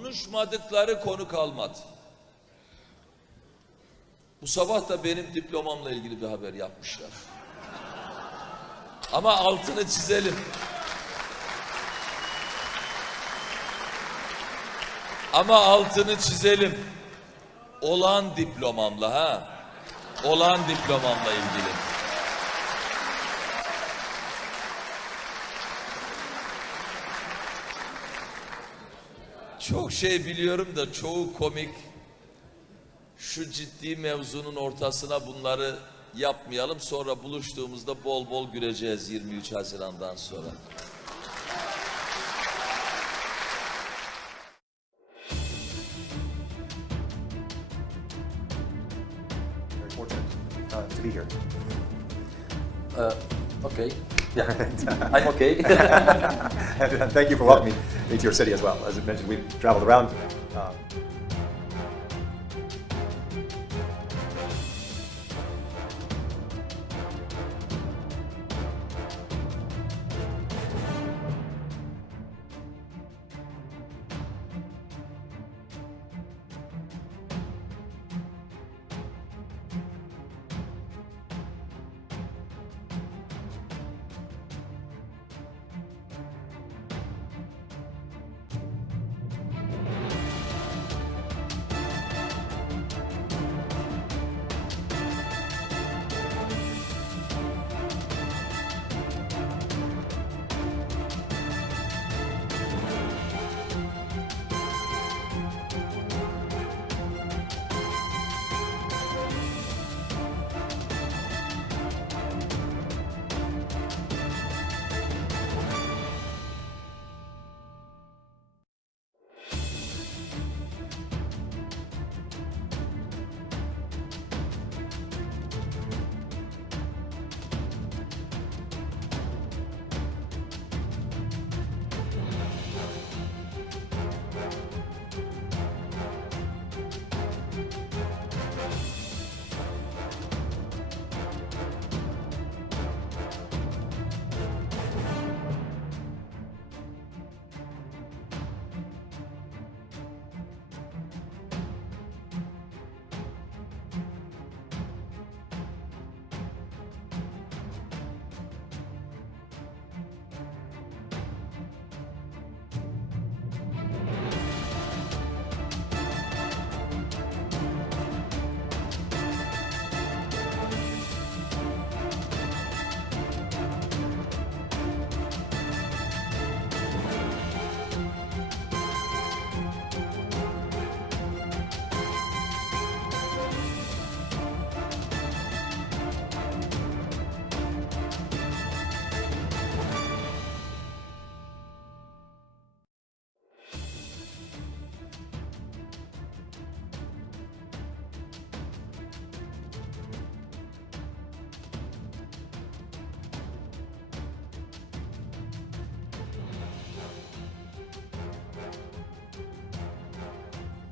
Konuşmadıkları konu kalmadı. Bu sabah da benim diplomamla ilgili bir haber yapmışlar. Ama altını çizelim. Ama altını çizelim. Olan diplomamla ha. Olan diplomamla ilgili. Çok şey biliyorum da çoğu komik. Şu ciddi mevzunun ortasına bunları yapmayalım. Sonra buluştuğumuzda bol bol güleceğiz 23 Haziran'dan sonra. very fortunate uh, to be here. Uh, okay. Yeah, I'm okay. and uh, thank you for welcoming me to your city as well. As I mentioned, we've traveled around. Uh,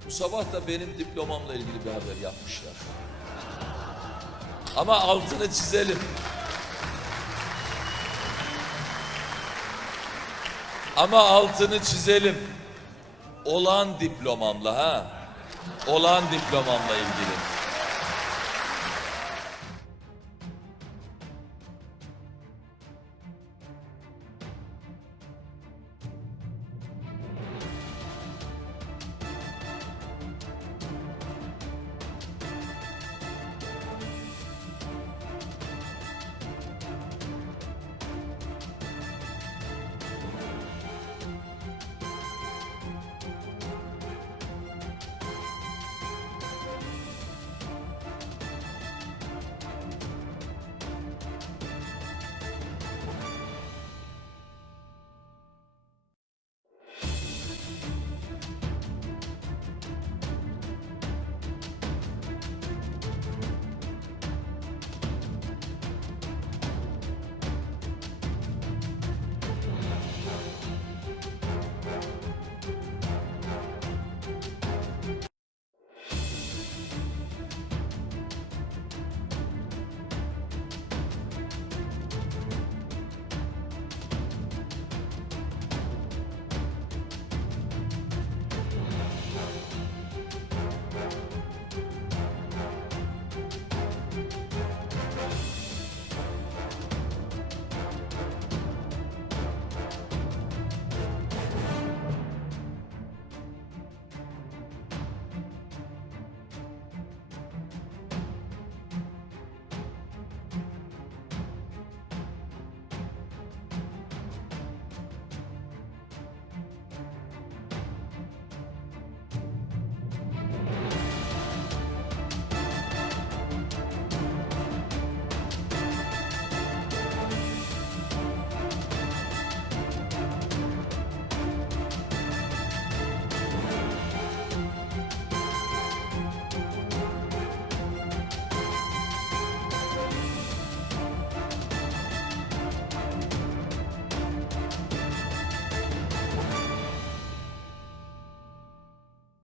Bu sabah da benim diplomamla ilgili bir haber yapmışlar. Ama altını çizelim. Ama altını çizelim. Olan diplomamla ha. Olan diplomamla ilgili.